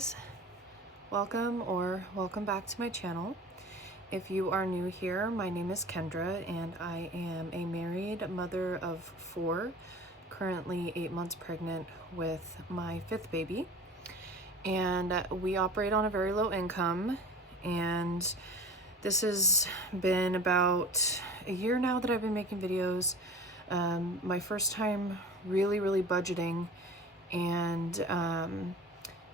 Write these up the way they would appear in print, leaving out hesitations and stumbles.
guys, welcome back to my channel. If you are new here, my name is Kendra and I am a married mother of 4, currently 8 months pregnant with my 5th baby. And we operate on a very low income, and this has been about a year now that I've been making videos. My first time really budgeting and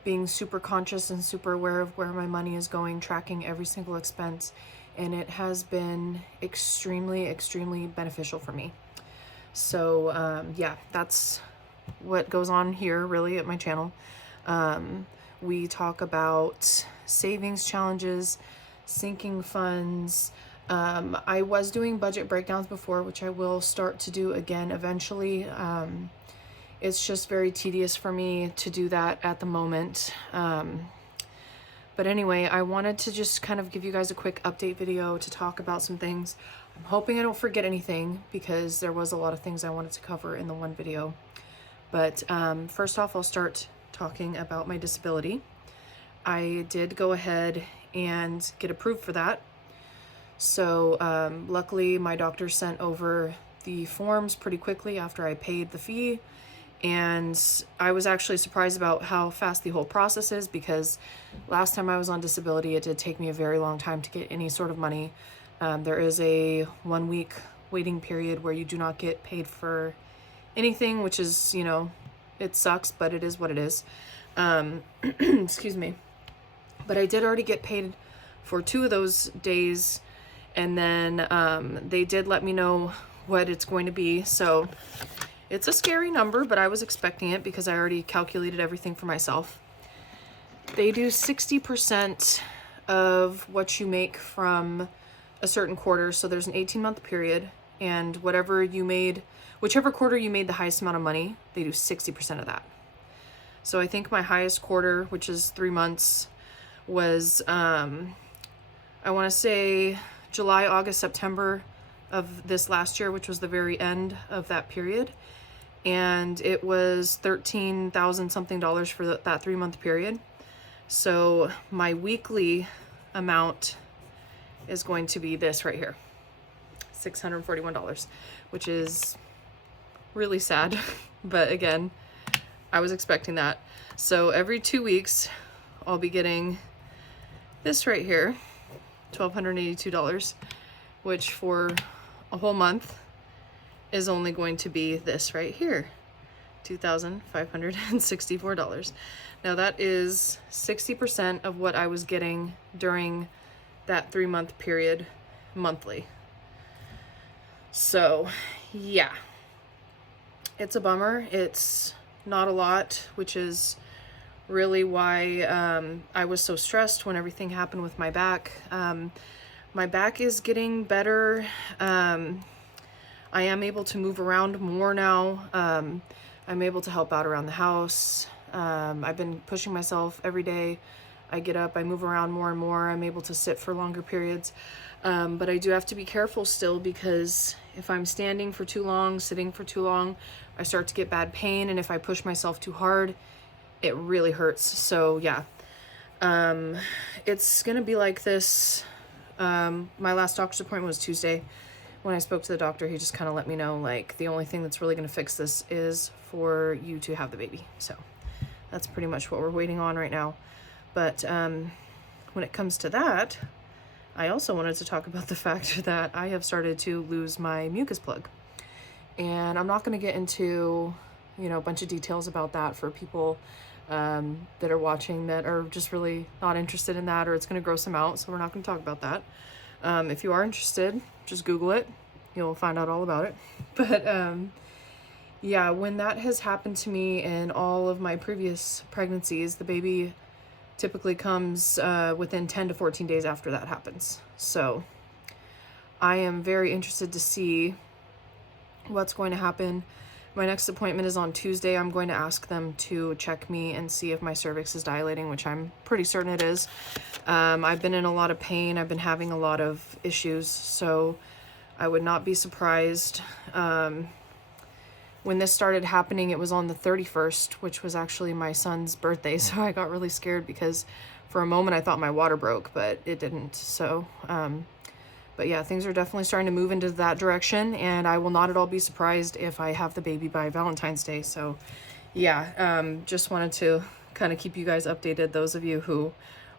being super conscious and super aware of where my money is going, tracking every single expense, and it has been extremely beneficial for me. So yeah, that's what goes on here really at my channel. We talk about savings challenges, sinking funds. I was doing budget breakdowns before, which I will start to do again eventually. It's just very tedious for me to do that at the moment. But anyway, I wanted to just kind of give you guys a quick update video to talk about some things. I'm hoping I don't forget anything because there was a lot of things I wanted to cover in the one video. But first off, I'll start talking about my disability. I did go ahead and get approved for that. So luckily my doctor sent over the forms pretty quickly after I paid the fee. And I was actually surprised about how fast the whole process is, because last time I was on disability, it did take me a very long time to get any sort of money. There is a 1-week waiting period where you do not get paid for anything, which is, you know, it sucks, but it is what it is. Excuse me. But I did already get paid for 2 of those days, and then they did let me know what it's going to be. So it's a scary number, but I was expecting it because I already calculated everything for myself. They do 60% of what you make from a certain quarter. So there's an 18-month period, and whatever you made, whichever quarter you made the highest amount of money, they do 60% of that. So I think my highest quarter, which is 3 months, was, I want to say July, August, September of this last year, which was the very end of that period. And it was $13,000 something for that 3-month period. So my weekly amount is going to be this right here, $641, which is really sad. But again, I was expecting that. So every 2 weeks, I'll be getting this right here, $1,282, which for a whole month is only going to be this right here, $2,564. Now that is 60% of what I was getting during that 3-month period monthly. So yeah, it's a bummer. It's not a lot, which is really why I was so stressed when everything happened with my back. My back is getting better. I am able to move around more now. I'm able to help out around the house. I've been pushing myself every day. I get up, I move around more and more. I'm able to sit for longer periods. But I do have to be careful still, because if I'm standing for too long, sitting for too long, I start to get bad pain. And if I push myself too hard, it really hurts. So yeah, it's gonna be like this. My last doctor's appointment was Tuesday. When I spoke to the doctor, he just kind of let me know, like, the only thing that's really going to fix this is for you to have the baby. So that's pretty much what we're waiting on right now. But when it comes to that, I also wanted to talk about the fact that I have started to lose my mucus plug. And I'm not going to get into, you know, a bunch of details about that for people that are watching that are just really not interested in that, or it's going to gross them out. So we're not going to talk about that. If you are interested, just Google it. You'll find out all about it. But yeah, when that has happened to me in all of my previous pregnancies, the baby typically comes within 10 to 14 days after that happens. So I am very interested to see what's going to happen. My next appointment is on Tuesday. I'm going to ask them to check me and see if my cervix is dilating, which I'm pretty certain it is. I've been in a lot of pain. I've been having a lot of issues. So I would not be surprised when this started happening, it was on the 31st, which was actually my son's birthday. So I got really scared because for a moment I thought my water broke, but it didn't. So, but yeah, things are definitely starting to move into that direction, and I will not at all be surprised if I have the baby by Valentine's Day. So yeah, just wanted to kind of keep you guys updated, those of you who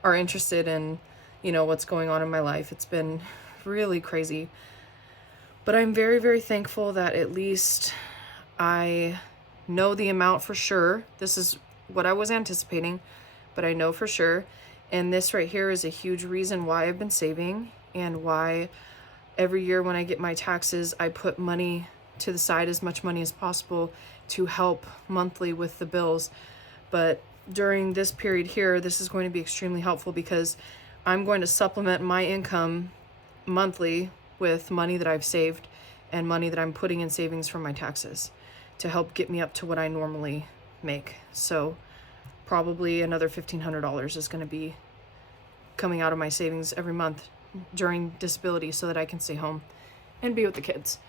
are interested in, you know, what's going on in my life. It's been really crazy, but I'm very, very thankful that at least I know the amount for sure. This is what I was anticipating, but I know for sure. And this right here is a huge reason why I've been saving, and why every year when I get my taxes, I put money to the side, as much money as possible, to help monthly with the bills. But during this period here, this is going to be extremely helpful because I'm going to supplement my income monthly with money that I've saved and money that I'm putting in savings from my taxes to help get me up to what I normally make. So probably another $1,500 is going to be coming out of my savings every month during disability so that I can stay home and be with the kids.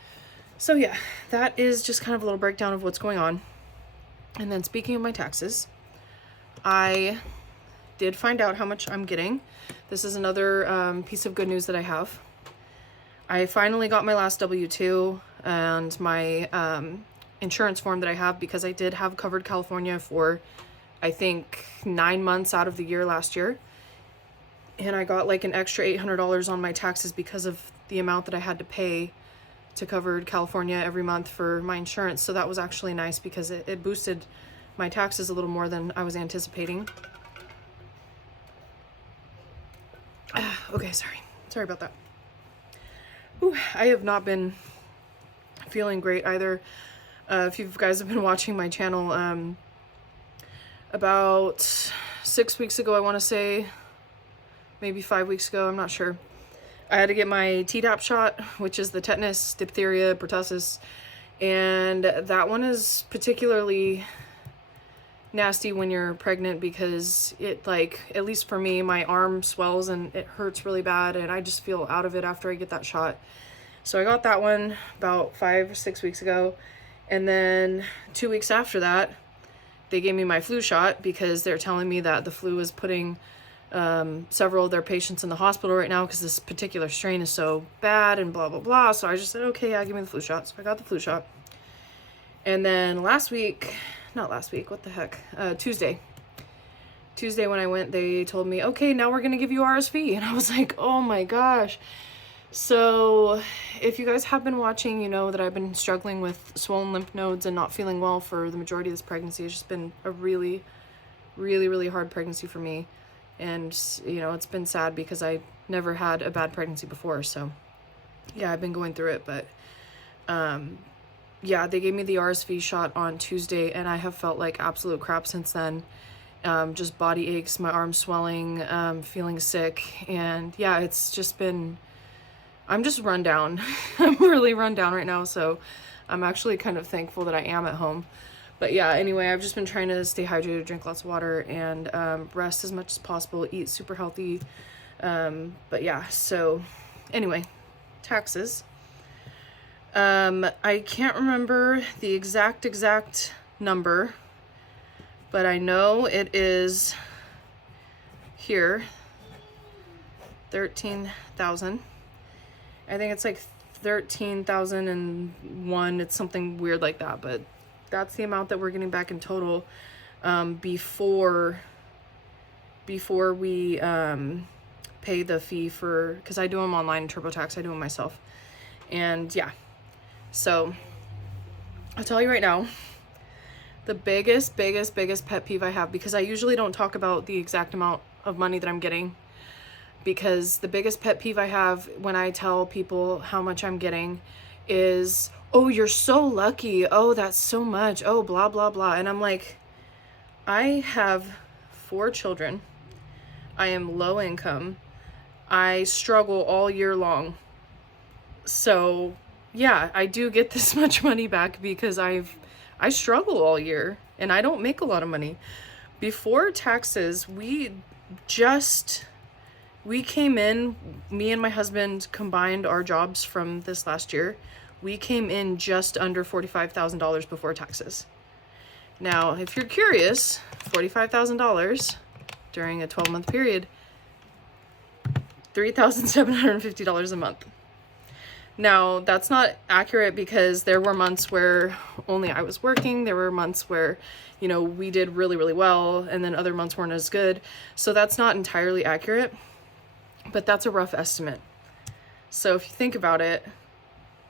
So yeah, that is just kind of a little breakdown of what's going on. And then speaking of my taxes, I did find out how much I'm getting. This is another piece of good news that I have. I finally got my last W-2 and my insurance form that I have, because I did have covered California for, I think, 9 months out of the year last year. And I got like an extra $800 on my taxes because of the amount that I had to pay to covered California every month for my insurance. So that was actually nice because it boosted my taxes a little more than I was anticipating. Okay, sorry about that. Ooh, I have not been feeling great either. If you guys have been watching my channel, about 6 weeks ago, I want to say, maybe 5 weeks ago, I'm not sure, I had to get my Tdap shot, which is the tetanus, diphtheria, pertussis, and that one is particularly nasty when you're pregnant because it, like, at least for me, my arm swells and it hurts really bad, and I just feel out of it after I get that shot. So I got that one about 5 or 6 weeks ago, and then 2 weeks after that, they gave me my flu shot because they're telling me that the flu is putting several of their patients in the hospital right now because this particular strain is so bad and blah, blah, blah. So I just said, okay, yeah, give me the flu shot. So I got the flu shot. And then Tuesday when I went, they told me, okay, now we're going to give you RSV. And I was like, oh my gosh. So if you guys have been watching, you know that I've been struggling with swollen lymph nodes and not feeling well for the majority of this pregnancy. It's just been a really, really, really hard pregnancy for me. And, you know, it's been sad because I never had a bad pregnancy before. So, yeah, I've been going through it. But, yeah, they gave me the RSV shot on Tuesday, and I have felt like absolute crap since then. Just body aches, my arms swelling, feeling sick. And, yeah, it's just been, I'm just run down. I'm really run down right now. So, I'm actually kind of thankful that I am at home. But yeah, anyway, I've just been trying to stay hydrated, drink lots of water, and rest as much as possible, eat super healthy. But yeah, so anyway, taxes. I can't remember the exact number, but I know it is here, 13,000. I think it's like 13,001. It's something weird like that, but that's the amount that we're getting back in total before we pay the fee for, because I do them online in TurboTax, I do them myself. And yeah, so I'll tell you right now, the biggest pet peeve I have, because I usually don't talk about the exact amount of money that I'm getting, because the biggest pet peeve I have when I tell people how much I'm getting is, oh, you're so lucky. Oh, that's so much. Oh, blah, blah, blah. And I'm like, I have 4 children. I am low income. I struggle all year long. So yeah, I do get this much money back because I struggle all year and I don't make a lot of money. Before taxes, we came in, me and my husband combined our jobs from this last year. we came in just under $45,000 before taxes. Now, if you're curious, $45,000 during a 12-month period, $3,750 a month. Now, that's not accurate because there were months where only I was working. There were months where, you know, we did really, really well, and then other months weren't as good. So that's not entirely accurate, but that's a rough estimate. So if you think about it,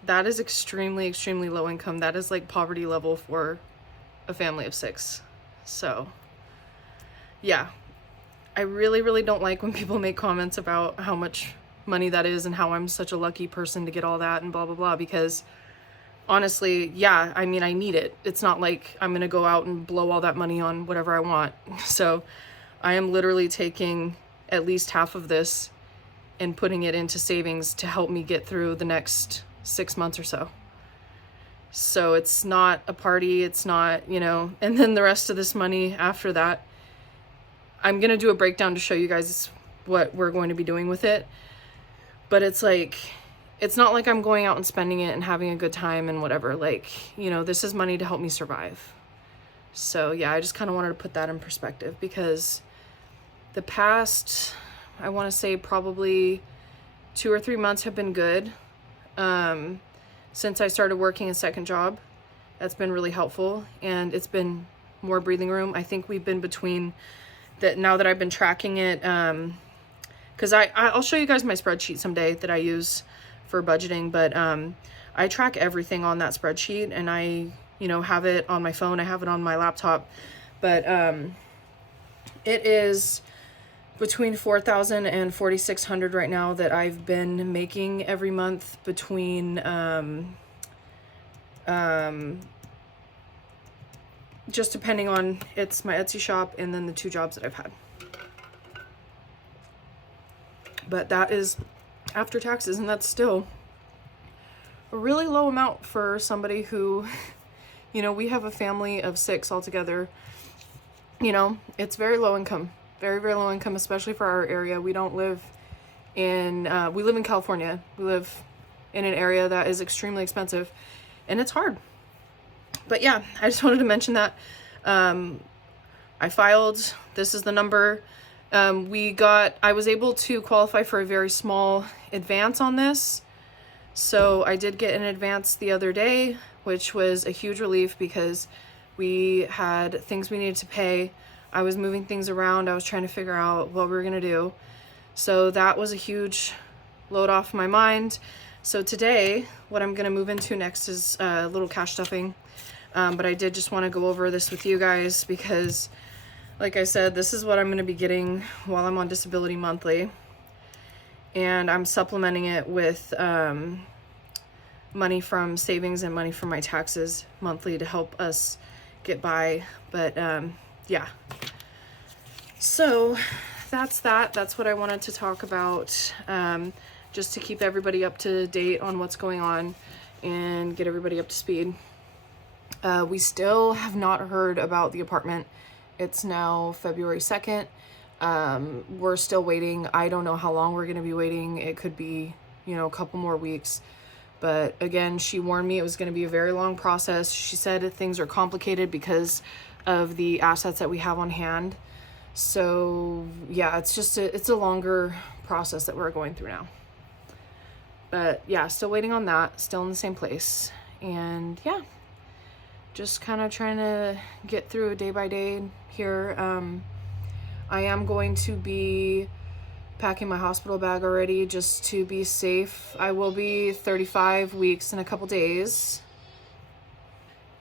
that is extremely, extremely low income. That is like poverty level for a family of 6. So yeah, I really, really don't like when people make comments about how much money that is and how I'm such a lucky person to get all that and blah, blah, blah, because honestly, yeah, I mean, I need it. It's not like I'm going to go out and blow all that money on whatever I want. So I am literally taking at least half of this and putting it into savings to help me get through the next 6 months or so. So it's not a party. It's not, you know, and then the rest of this money after that, I'm going to do a breakdown to show you guys what we're going to be doing with it. But it's like, it's not like I'm going out and spending it and having a good time and whatever. Like, you know, this is money to help me survive. So yeah, I just kind of wanted to put that in perspective because the past, I want to say probably 2 or 3 months have been good. Since I started working a second job, that's been really helpful, and it's been more breathing room. I think we've been between that now that I've been tracking it, because I'll show you guys my spreadsheet someday that I use for budgeting, but I track everything on that spreadsheet, and I, you know, have it on my phone, I have it on my laptop, but it is between $4,000 and $4,600 right now that I've been making every month between just depending on, it's my Etsy shop and then the 2 jobs that I've had. But that is after taxes, and that's still a really low amount for somebody who, you know, we have a family of 6 altogether. You know, it's very low income. Very, very low income, especially for our area. We don't live in, we live in California. We live in an area that is extremely expensive, and it's hard. But yeah, I just wanted to mention that. I filed, this is the number. I was able to qualify for a very small advance on this. So I did get an advance the other day, which was a huge relief because we had things we needed to pay. I was moving things around. I was trying to figure out what we were going to do. So that was a huge load off my mind. So today, what I'm going to move into next is a little cash stuffing. But I did just want to go over this with you guys because, like I said, this is what I'm going to be getting while I'm on disability monthly. And I'm supplementing it with money from savings and money from my taxes monthly to help us get by. But yeah, so that's that. That's what I wanted to talk about, just to keep everybody up to date on what's going on and get everybody up to speed. We still have not heard about the apartment. It's now February 2nd. We're still waiting. I don't know how long we're going to be waiting. It could be, you know, a couple more weeks. But again, she warned me it was going to be a very long process. She said things are complicated because of the assets that we have on hand. So yeah, it's a longer process that we're going through now. But yeah, still waiting on that, still in the same place. And yeah, just kind of trying to get through day by day here. I am going to be packing my hospital bag already just to be safe. I will be 35 weeks in a couple days.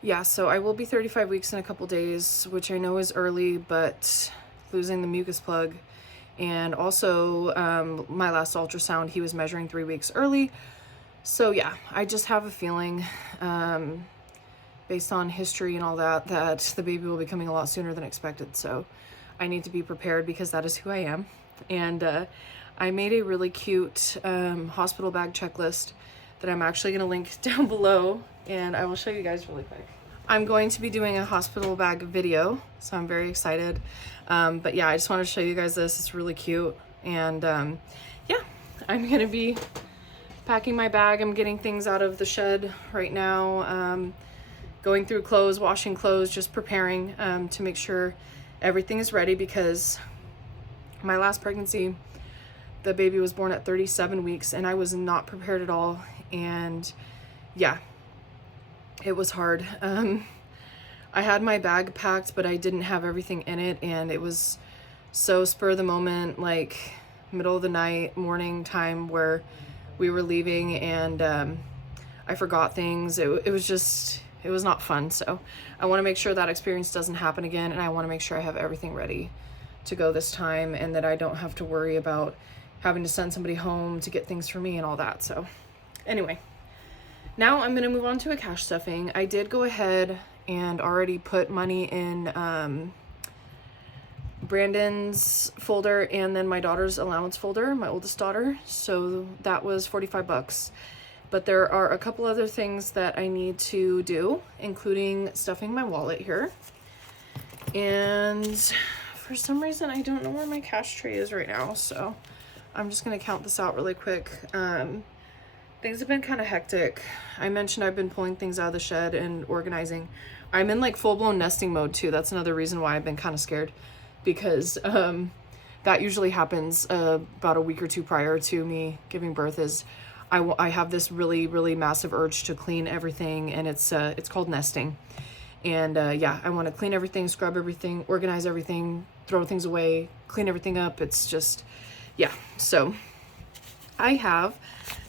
Yeah, so I will be 35 weeks in a couple days, which I know is early, but losing the mucus plug. And also my last ultrasound, he was measuring 3 weeks early. So yeah, I just have a feeling, based on history and all that, that the baby will be coming a lot sooner than expected. So I need to be prepared because that is who I am. And I made a really cute hospital bag checklist that I'm actually going to link down below, and I will show you guys really quick. I'm going to be doing a hospital bag video, so I'm very excited. But yeah, I just wanted to show you guys this. It's really cute. And yeah, I'm going to be packing my bag. I'm getting things out of the shed right now. Going through clothes, washing clothes, just preparing to make sure everything is ready, because my last pregnancy, the baby was born at 37 weeks and I was not prepared at all. And yeah, it was hard. I had my bag packed, but I didn't have everything in it, and it was so spur of the moment, like middle of the night, morning time, where we were leaving, and I forgot things. It was not fun. So I want to make sure that experience doesn't happen again, and I want to make sure I have everything ready to go this time, and that I don't have to worry about having to send somebody home to get things for me and all that. So anyway, now I'm going to move on to a cash stuffing. I did go ahead and already put money in Brandon's folder and then my daughter's allowance folder, my oldest daughter. So that was 45 bucks. But there are a couple other things that I need to do, including stuffing my wallet here. And for some reason, I don't know where my cash tray is right now. So I'm just going to count this out really quick. Things have been kind of hectic. I mentioned I've been pulling things out of the shed and organizing. I'm in like full-blown nesting mode too. That's another reason why I've been kind of scared, because that usually happens about a week or two prior to me giving birth. Is I have this really, really massive urge to clean everything, and it's called nesting. And yeah, I want to clean everything, scrub everything, organize everything, throw things away, clean everything up. It's just, yeah. So I have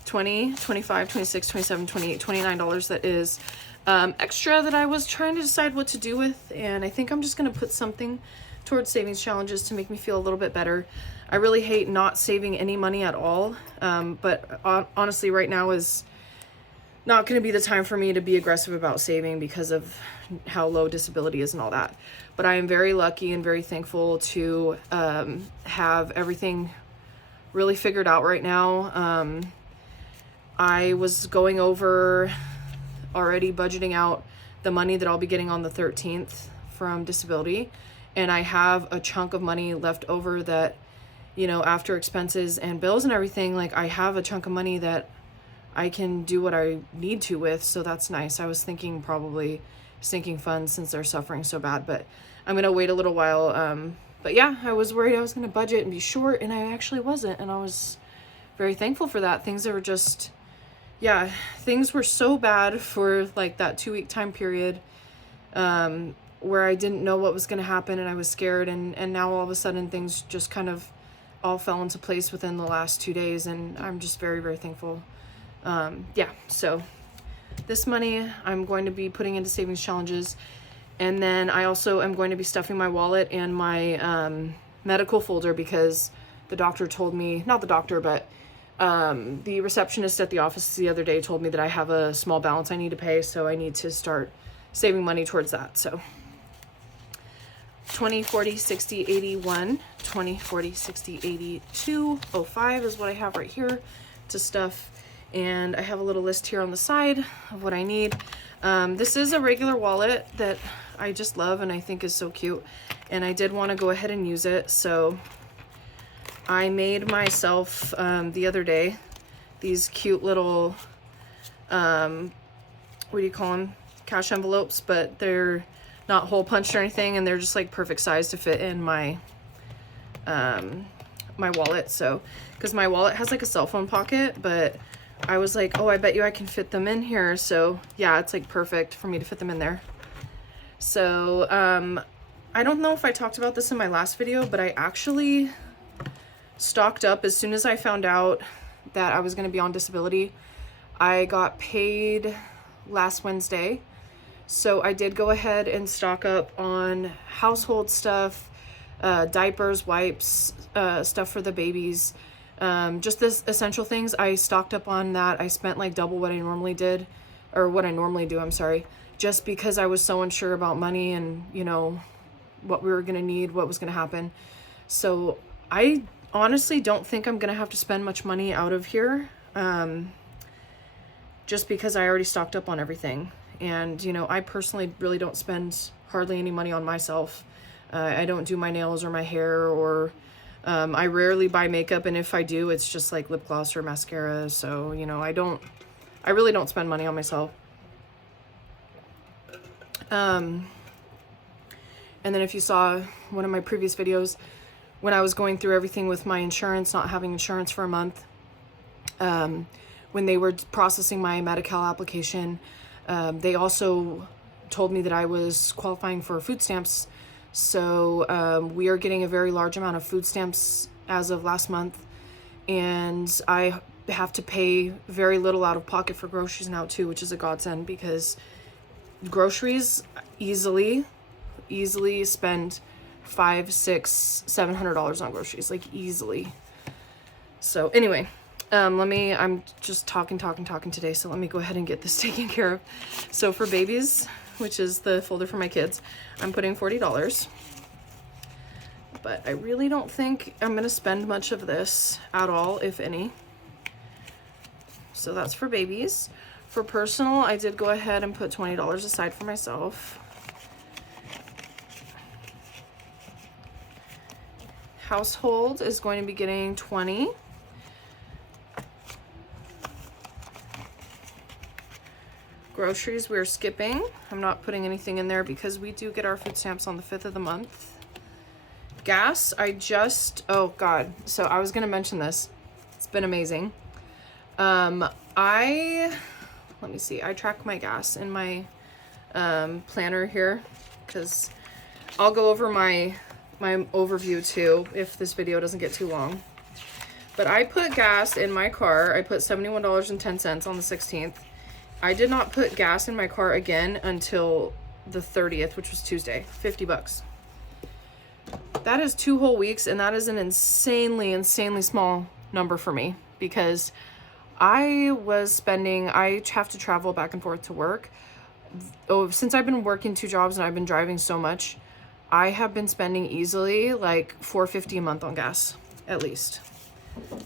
$20, $25, $26, $27, $28, $29 that is extra that I was trying to decide what to do with. And I think I'm just going to put something towards savings challenges to make me feel a little bit better. I really hate not saving any money at all. But honestly, right now is not going to be the time for me to be aggressive about saving because of how low disability is and all that. But I am very lucky and very thankful to have everything really figured out right now. I was going over already budgeting out the money that I'll be getting on the 13th from disability. And I have a chunk of money left over that, you know, after expenses and bills and everything, like I have a chunk of money that I can do what I need to with. So that's nice. I was thinking probably sinking funds since they're suffering so bad, but I'm going to wait a little while. But yeah, I was worried I was going to budget and be short, and I actually wasn't. And I was very thankful for that. Things that were just, yeah, things were so bad for like that 2-week time period where I didn't know what was going to happen, and I was scared. And now all of a sudden things just kind of all fell into place within the last 2 days. And I'm just very, very thankful. Yeah, so this money I'm going to be putting into savings challenges. And then I also am going to be stuffing my wallet and my medical folder, because the doctor told me, not the doctor, but the receptionist at the office the other day told me that I have a small balance I need to pay, so I need to start saving money towards that. So 20, 40, 60, 81, 20, 40, 60, 82, 05 is what I have right here to stuff. And I have a little list here on the side of what I need. This is a regular wallet that I just love and I think is so cute. And I did want to go ahead and use it. So I made myself the other day these cute little, what do you call them? Cash envelopes, but they're not hole punched or anything. And they're just like perfect size to fit in my, my wallet. So, because my wallet has like a cell phone pocket, but I was like, oh, I bet you I can fit them in here. So yeah, it's like perfect for me to fit them in there. So I don't know if I talked about this in my last video, but I actually stocked up as soon as I found out that I was going to be on disability. I got paid last Wednesday. So I did go ahead and stock up on household stuff, diapers, wipes, stuff for the babies. Just this essential things. I stocked up on that. I spent like double what I normally did, or what I normally do, I'm sorry, just because I was so unsure about money and, you know, what we were going to need, what was going to happen. So I honestly don't think I'm going to have to spend much money out of here, just because I already stocked up on everything. And, you know, I personally really don't spend hardly any money on myself. I don't do my nails or my hair or I rarely buy makeup, and if I do, it's just like lip gloss or mascara. So, you know, I really don't spend money on myself. And then if you saw one of my previous videos, when I was going through everything with my insurance, not having insurance for a month, when they were processing my Medi-Cal application, they also told me that I was qualifying for food stamps. So we are getting a very large amount of food stamps as of last month, and I have to pay very little out of pocket for groceries now too, which is a godsend, because groceries easily spend $500, $600, $700 on groceries, like easily. So anyway, I'm just talking today, so let me go ahead and get this taken care of. So for babies, which is the folder for my kids, I'm putting $40. But I really don't think I'm gonna spend much of this at all, if any. So that's for babies. For personal, I did go ahead and put $20 aside for myself. Household is going to be getting $20. Groceries, we're skipping. I'm not putting anything in there because we do get our food stamps on the 5th of the month. Gas, oh God. So I was gonna mention this. It's been amazing. Let me see, I track my gas in my planner here, because I'll go over my overview too if this video doesn't get too long. But I put gas in my car. I put $71.10 on the 16th. I did not put gas in my car again until the 30th, which was Tuesday. $50. That is 2 whole weeks, and that is an insanely small number for me, because I have to travel back and forth to work. Since I've been working 2 jobs and I've been driving so much, I have been spending easily like $4.50 a month on gas, at least.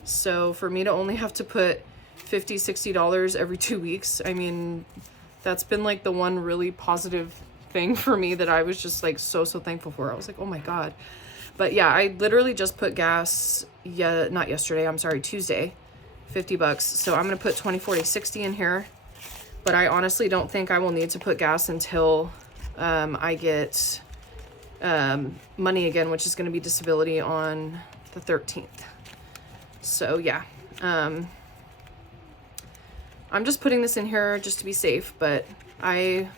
So for me to only have to put $50, $60 every 2 weeks, I mean, that's been like the one really positive thing for me that I was just like so thankful for. I was like, oh my God. But yeah, I literally just put gas, not yesterday, I'm sorry, Tuesday, $50. So I'm gonna put 20, 40, 60 in here. But I honestly don't think I will need to put gas until I get money again, which is gonna be disability on the 13th. So yeah, I'm just putting this in here just to be safe, but I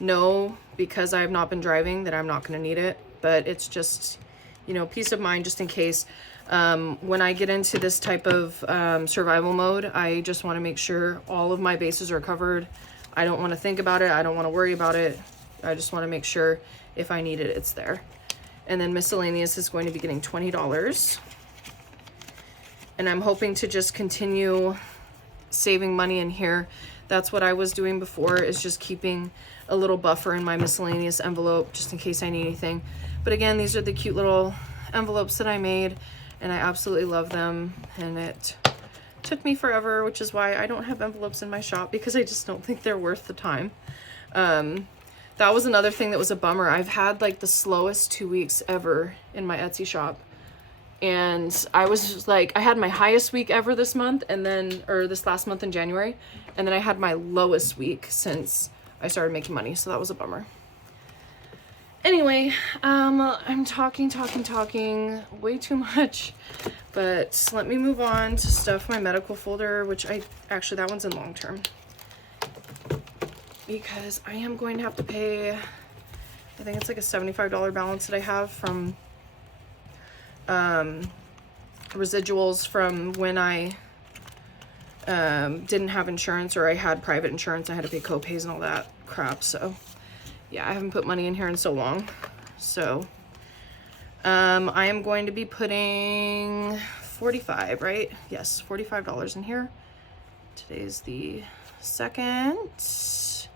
know because I have not been driving that I'm not going to need it, but it's just, you know, peace of mind just in case. When I get into this type of survival mode, I just want to make sure all of my bases are covered. I don't want to think about it. I don't want to worry about it. I just want to make sure if I need it, it's there. And then miscellaneous is going to be getting $20. And I'm hoping to just continue saving money in here. That's what I was doing before, is just keeping a little buffer in my miscellaneous envelope just in case I need anything. But again, these are the cute little envelopes that I made, and I absolutely love them. And it took me forever, which is why I don't have envelopes in my shop, because I just don't think they're worth the time. That was another thing that was a bummer. I've had like the slowest 2 weeks ever in my Etsy shop. And I was just like, I had my highest week ever this month, and then, or this last month in January, and then I had my lowest week since I started making money, so that was a bummer. Anyway, I'm talking way too much, but let me move on to stuff my medical folder, which that one's in long term, because I am going to have to pay, I think it's like a $75 balance that I have from residuals from when I didn't have insurance, or I had private insurance. I had to pay co-pays and all that crap. So yeah, I haven't put money in here in so long. So I am going to be putting $45, yes, $45 in here. Today's the 2nd,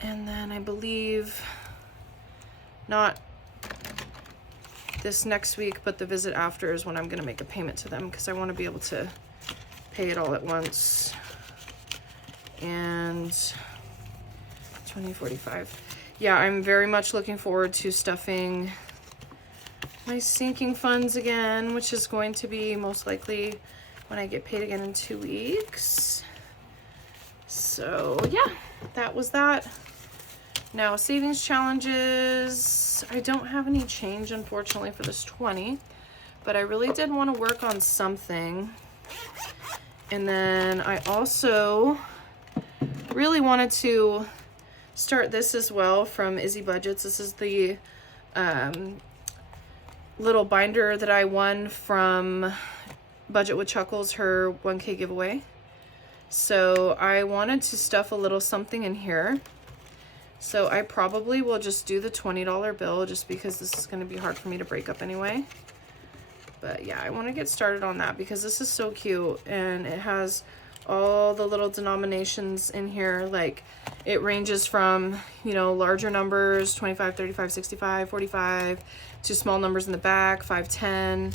and then I believe not this next week, but the visit after is when I'm going to make a payment to them, because I want to be able to pay it all at once. And 2045. Yeah, I'm very much looking forward to stuffing my sinking funds again, which is going to be most likely when I get paid again in 2 weeks. So yeah, that was that. Now savings challenges, I don't have any change unfortunately for this 20, but I really did want to work on something. And then I also really wanted to start this as well from Izzy Budgets. This is the little binder that I won from Budget with Chuckles, her 1K giveaway. So I wanted to stuff a little something in here. So I probably will just do the $20 bill just because this is going to be hard for me to break up anyway. But yeah, I want to get started on that because this is so cute and it has all the little denominations in here. Like it ranges from, you know, larger numbers, 25, 35, 65, 45, to small numbers in the back, 5, 10.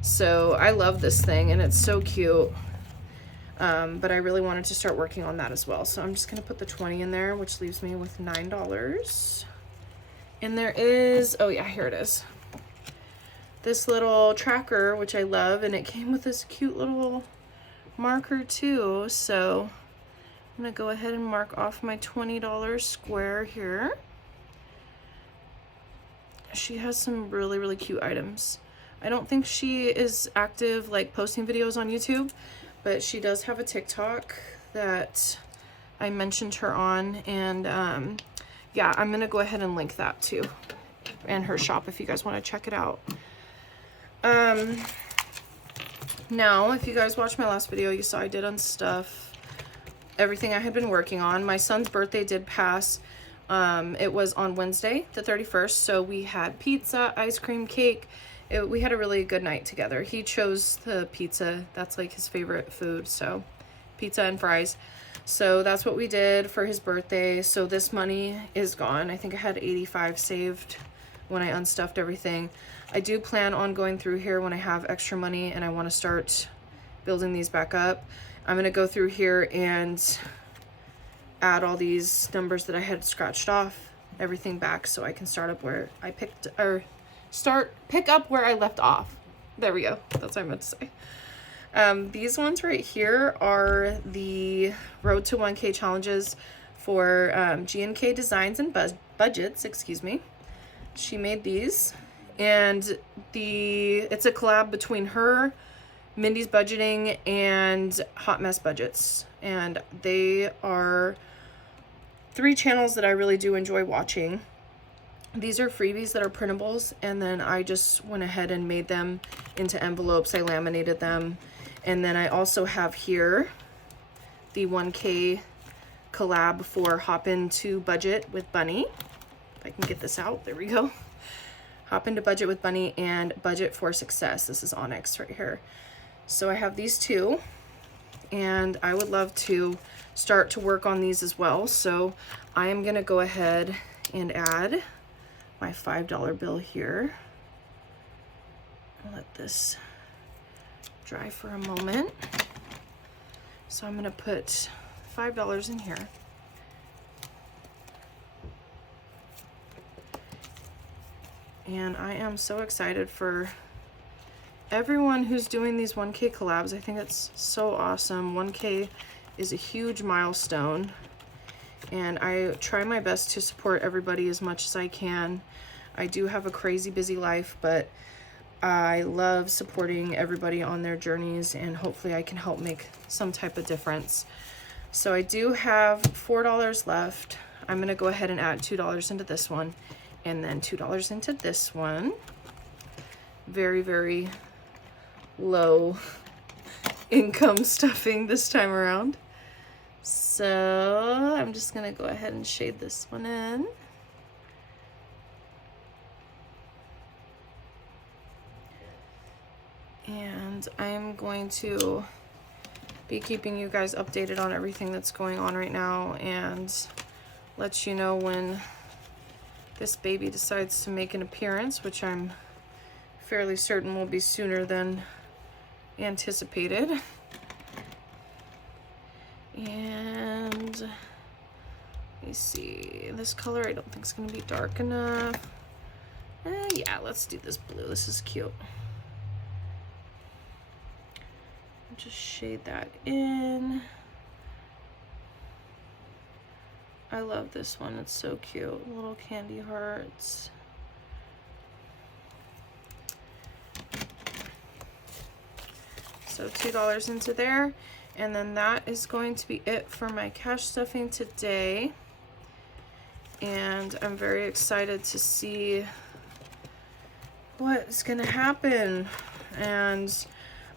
So I love this thing and it's so cute. But I really wanted to start working on that as well. So I'm just going to put the 20 in there, which leaves me with $9. And there is, oh yeah, here it is. This little tracker, which I love, and it came with this cute little marker too. So I'm going to go ahead and mark off my $20 square here. She has some really, really cute items. I don't think she is active like posting videos on YouTube, but she does have a TikTok that I mentioned her on, and yeah, I'm gonna go ahead and link that too, and her shop if you guys want to check it out. Now, if you guys watched my last video, you saw I did unstuff everything I had been working on. My son's birthday did pass. It was on Wednesday, the 31st, so we had pizza, ice cream, cake. We had a really good night together. He chose the pizza. That's like his favorite food, so pizza and fries. So that's what we did for his birthday. So this money is gone. I think I had 85 saved when I unstuffed everything. I do plan on going through here when I have extra money and I want to start building these back up. I'm going to go through here and add all these numbers that I had scratched off, everything back, so I can start up where I pick up where I left off. There we go. That's what I meant to say. These ones right here are the Road to 1K challenges for G&K Designs and Budgets, excuse me. She made these, and it's a collab between her, Mindy's Budgeting, and Hot Mess Budgets, and they are 3 channels that I really do enjoy watching. These are freebies that are printables, and then I just went ahead and made them into envelopes. I laminated them, and then I also have here the 1K collab for Hop Into Budget with Bunny. If I can get this out, there we go. Hop Into Budget with Bunny and Budget for Success. This is Onyx right here. So I have these 2, and I would love to start to work on these as well. So I am gonna go ahead and add my $5 bill here. I'll let this dry for a moment. So I'm gonna put $5 in here. And I am so excited for everyone who's doing these 1K collabs. I think it's so awesome. 1K is a huge milestone, and I try my best to support everybody as much as I can. I do have a crazy busy life, but I love supporting everybody on their journeys, and hopefully I can help make some type of difference. So I do have $4 left. I'm gonna go ahead and add $2 into this one, and then $2 into this one. Very, very low income stuffing this time around. So I'm just gonna go ahead and shade this one in. And I'm going to be keeping you guys updated on everything that's going on right now and let you know when this baby decides to make an appearance, which I'm fairly certain will be sooner than anticipated. And let me see, this color I don't think is going to be dark enough. Yeah, let's do this blue. This is cute. Just shade that in. I love this one. It's so cute. Little candy hearts. So $2 into there. And then that is going to be it for my cash stuffing today. And I'm very excited to see what is going to happen. And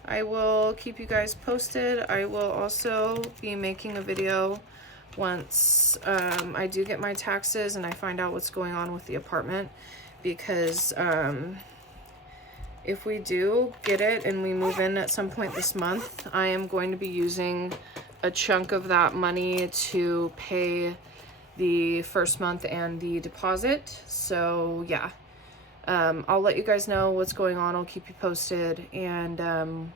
I will keep you guys posted. I will also be making a video once I do get my taxes and I find out what's going on with the apartment, because if we do get it and we move in at some point this month, I am going to be using a chunk of that money to pay the first month and the deposit. So yeah, I'll let you guys know what's going on. I'll keep you posted. And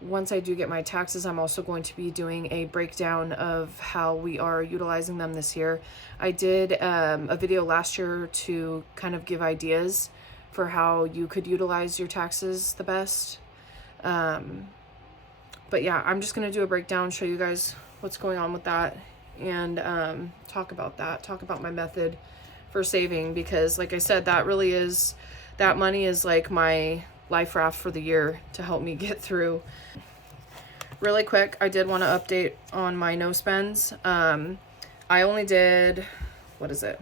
once I do get my taxes, I'm also going to be doing a breakdown of how we are utilizing them this year. I did a video last year to kind of give ideas for how you could utilize your taxes the best. But yeah, I'm just going to do a breakdown, show you guys what's going on with that, and talk about my method for saving, because like I said, that money is like my life raft for the year to help me get through. Really quick, I did want to update on my no spends. I only did, what is it?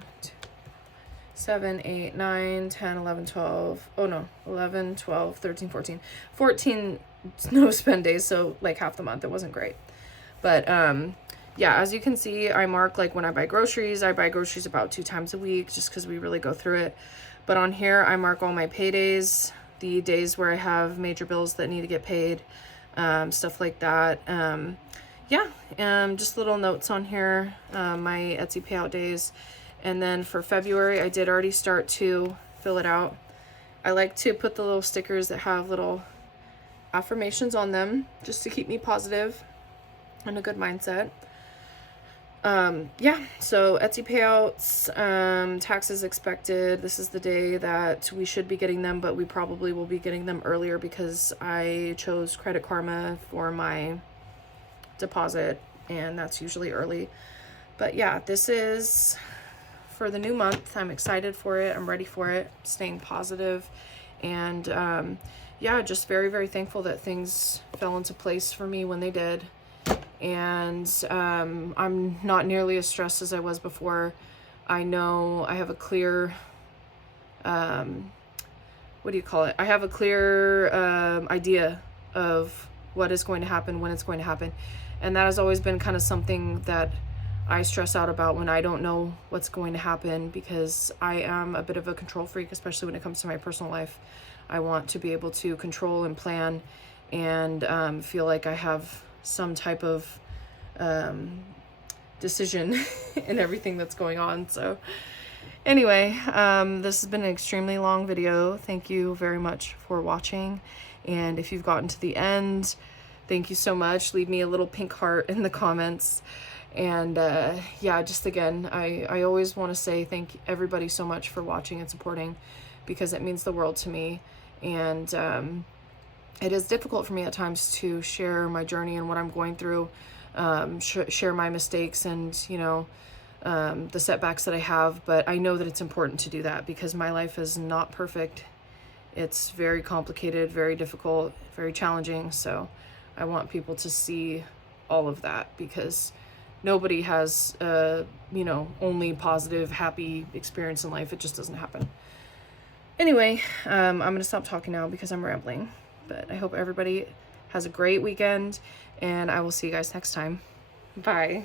7, 8, 9, 10, 11, 12. Oh no, 11, 12, 13, 14. 14 no spend days, so like half the month. It wasn't great. But yeah, as you can see, I mark like when I buy groceries about 2 times a week just because we really go through it. But on here, I mark all my paydays, the days where I have major bills that need to get paid, stuff like that. Yeah, just little notes on here, my Etsy payout days. And then for February, I did already start to fill it out. I like to put the little stickers that have little affirmations on them just to keep me positive and a good mindset. Yeah, so Etsy payouts, taxes expected. This is the day that we should be getting them, but we probably will be getting them earlier because I chose Credit Karma for my deposit, and that's usually early. But yeah, this is for the new month. I'm excited for it. I'm ready for it. Staying positive. And yeah, just very, very thankful that things fell into place for me when they did. And I'm not nearly as stressed as I was before. I know I have a clear, what do you call it? I have a clear idea of what is going to happen, when it's going to happen. And that has always been kind of something that I stress out about when I don't know what's going to happen, because I am a bit of a control freak, especially when it comes to my personal life. I want to be able to control and plan and feel like I have some type of decision in everything that's going on. So anyway, this has been an extremely long video. Thank you very much for watching. And if you've gotten to the end, thank you so much. Leave me a little pink heart in the comments. And yeah, just again, I always want to say thank everybody so much for watching and supporting, because it means the world to me. And it is difficult for me at times to share my journey and what I'm going through, share my mistakes and, you know, the setbacks that I have. But I know that it's important to do that because my life is not perfect. It's very complicated, very difficult, very challenging. So I want people to see all of that, because nobody has, you know, only positive, happy experience in life. It just doesn't happen. Anyway, I'm going to stop talking now because I'm rambling. But I hope everybody has a great weekend, and I will see you guys next time. Bye.